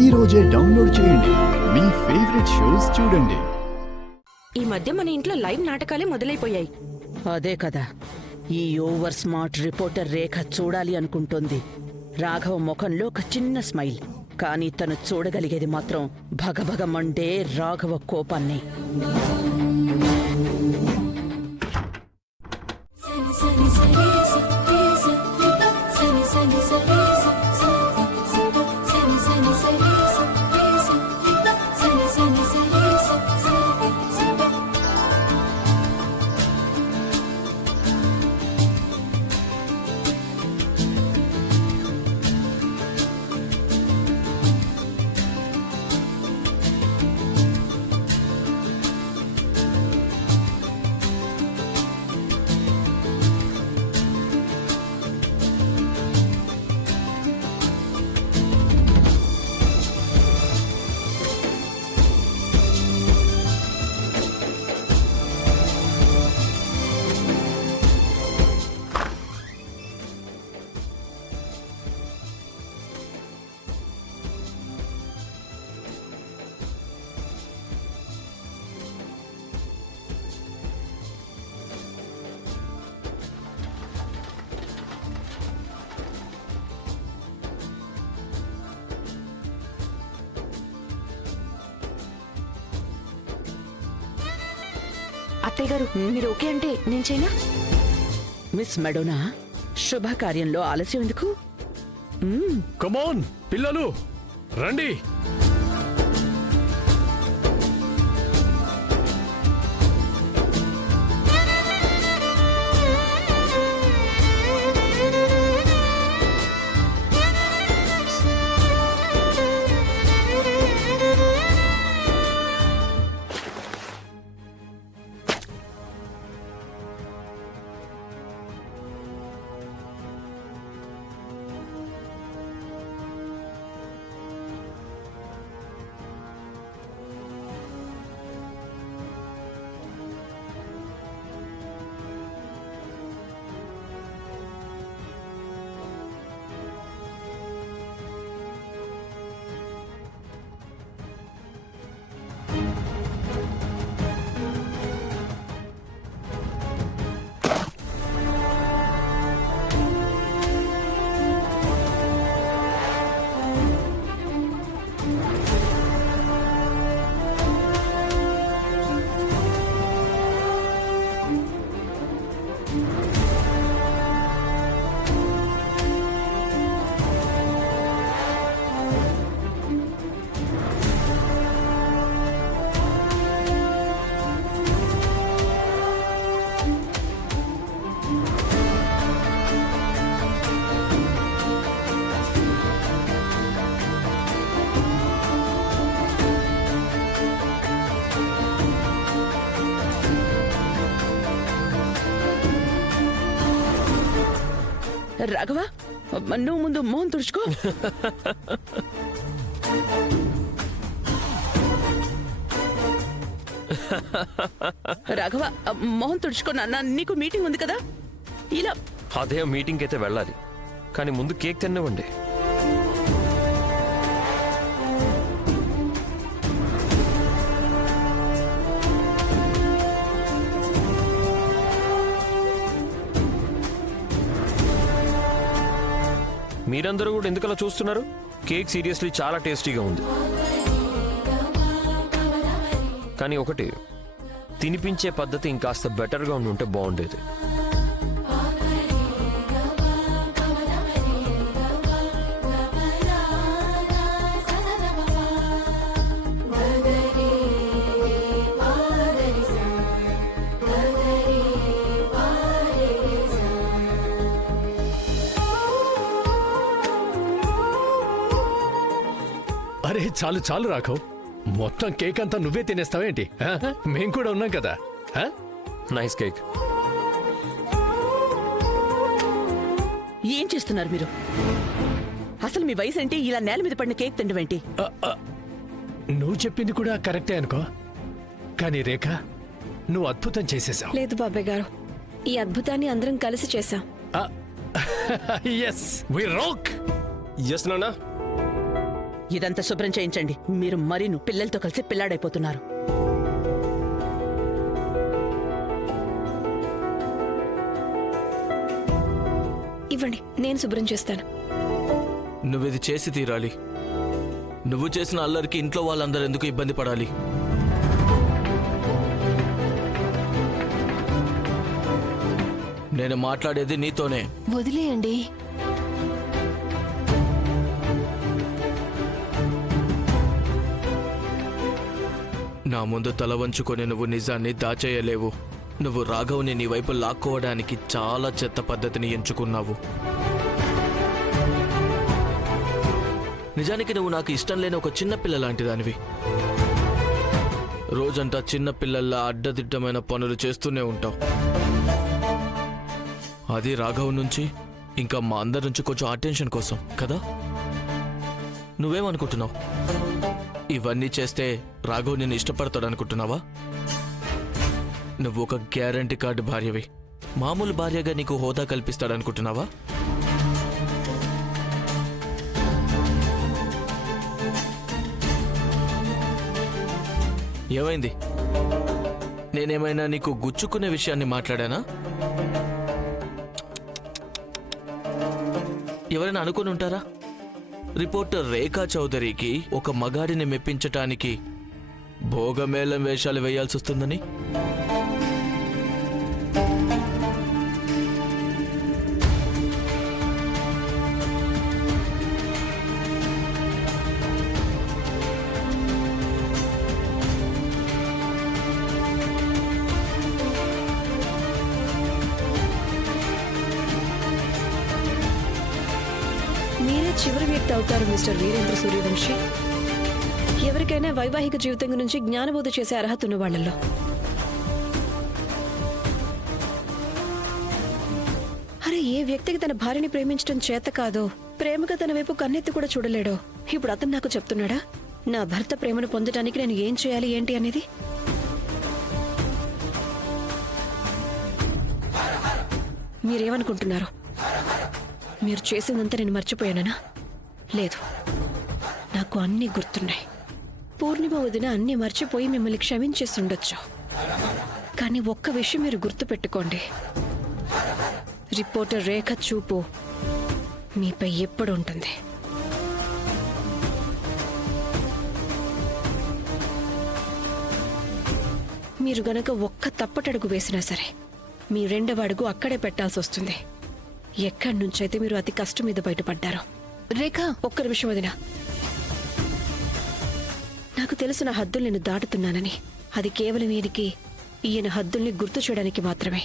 ఈ రోజే డౌన్లోడ్ చేయండి. మీ ఫేవరెట్ షోస్ చూడండి. ఈ మధ్య మన ఇంట్లో లైవ్ నాటకాలే మొదలైపోయాయి. అదే కదా, ఈ ఓవర్ స్మార్ట్ రిపోర్టర్ రేఖ చూడాలి అనుకుంటోంది. రాఘవ ముఖంలో ఒక చిన్న స్మైల్, కానీ తను చూడగలిగేది మాత్రం భగభగ మండే రాఘవ కోపాన్ని. అత్తయ్య గారు, మీరు ఓకే అంటే నేను చేయనా? మిస్ మెడోనా, శుభకార్యంలో ఆలస్యం ఎందుకు? కమాన్ పిల్లలు రండి. రాఘవ, నువ్వు ముందు మొహం తుడుచుకో. రాఘవ, మొహం తుడుచుకో నాన్న, నీకు మీటింగ్ ఉంది కదా. ఇలా అదే మీటింగ్కి అయితే వెళ్ళాలి, కానీ ముందు కేక్ తినవండి. మీరందరూ కూడా ఎందుకలా చూస్తున్నారు? కేక్ సీరియస్లీ చాలా టేస్టీగా ఉంది, కానీ ఒకటి, తినిపించే పద్ధతి ఇంకాస్త బెటర్గా ఉంటే బాగుండేది. అరే చాలు చాలు రాఘవ్, మొత్తం కేక్ అంతా నువ్వే తినేస్తావేంటి? మేం కూడా ఉన్నాం కదా. Nice cake. ఏం చేస్తున్నారు మీరు? అసలు మీ వయసు ఏంటి? ఇలా నేల మీద పడిన కేక్ తిండవేంటి? నువ్వు చెప్పింది కూడా కరెక్టే అనుకో, కానీ రేఖ, నువ్వు అద్భుతం చేసేసావు. లేదు బాబాయ్ గారు, ఈ అద్భుతాన్ని అందరం కలిసి చేశాం. ఎస్ వి రాక్. ఎస్ నాన్న, ఇదంతా శుభ్రం చేయించండి. మీరు మరీను పిల్లలతో కలిసి పిల్లాడైపోతున్నారు. ఇవ్వండి, నేను శుభ్రం చేస్తాను. నువ్విది చేసి తీరాలి. నువ్వు చేసిన అల్లరికి ఇంట్లో వాళ్ళందరూ ఎందుకు ఇబ్బంది పడాలి? నేను మాట్లాడేది నీతోనే. వదిలేయండి. నా ముందు తల వంచుకొని నువ్వు నిజాన్ని దాచేయలేవు. నువ్వు రాఘవ్ని నీ వైపు లాక్కోవడానికి చాలా చెత్త పద్ధతిని ఎంచుకున్నావు. నిజానికి నువ్వు నాకు ఇష్టం లేని ఒక చిన్న పిల్ల లాంటి దానివి. రోజంతా చిన్న పిల్లల్లా అడ్డదిడ్డమైన పనులు చేస్తూనే ఉంటావు. అది రాఘవ్ నుంచి, ఇంకా మా అందరి నుంచి కొంచెం అటెన్షన్ కోసం కదా? నువ్వేమనుకుంటున్నావు? ఇవన్నీ చేస్తే రాఘవ్ నిన్ను ఇష్టపడతాడనుకుంటున్నావా? నువ్వు ఒక గ్యారంటీ కార్డు భార్యవి. మామూలు భార్యగా నీకు హోదా కల్పిస్తాడనుకుంటున్నావా? ఏమైంది? నేనేమైనా నీకు గుచ్చుకునే విషయాన్ని మాట్లాడానా? ఎవరైనా అనుకుని ఉంటారా రిపోర్టర్ రేఖా చౌదరికి ఒక మగాడిని మెప్పించటానికి భోగమేళం వేషాలు వేయాల్సి వస్తుందని? మీరే చివరి వ్యక్తి అవుతారు మిస్టర్ వీరేంద్ర సూర్యవంశీ. ఎవరికైనా వైవాహిక జీవితం గురించి జ్ఞానబోధ చేసే అర్హత ఉన్న వాళ్ళల్లో. అరే, ఏ వ్యక్తికి తన భార్యని ప్రేమించడం చేత కాదో, ప్రేమగా తన వైపు కన్నెత్తి కూడా చూడలేడో, ఇప్పుడు అతను నాకు చెప్తున్నాడా నా భర్త ప్రేమను పొందడానికి నేను ఏం చేయాలి ఏంటి అనేది? మీరేమనుకుంటున్నారు? మీరు చేసిందంతా నేను మర్చిపోయానా? లేదు, నాకు అన్నీ గుర్తున్నాయి. పూర్ణిమ వదిన అన్నీ మర్చిపోయి మిమ్మల్ని క్షమించేస్తుండొచ్చు. కానీ ఒక్క విషయం మీరు గుర్తుపెట్టుకోండి, రిపోర్టర్ రేఖ చూపు మీపై ఎప్పుడు ఉంటుంది. మీరు గనక ఒక్క తప్పటడుగు వేసినా సరే మీ రెండవ అడుగు అక్కడే పెట్టాల్సి వస్తుంది. ఎక్కడి నుంచైతే మీరు అతి కష్టం మీద బయటపడ్డారో. రేఖ, ఒక్క నిమిషం వదినా. నాకు తెలుసు నా హద్దులు నేను దాటుతున్నానని. అది కేవలం ఈయన హద్దుల్ని గుర్తు చేయడానికి మాత్రమే.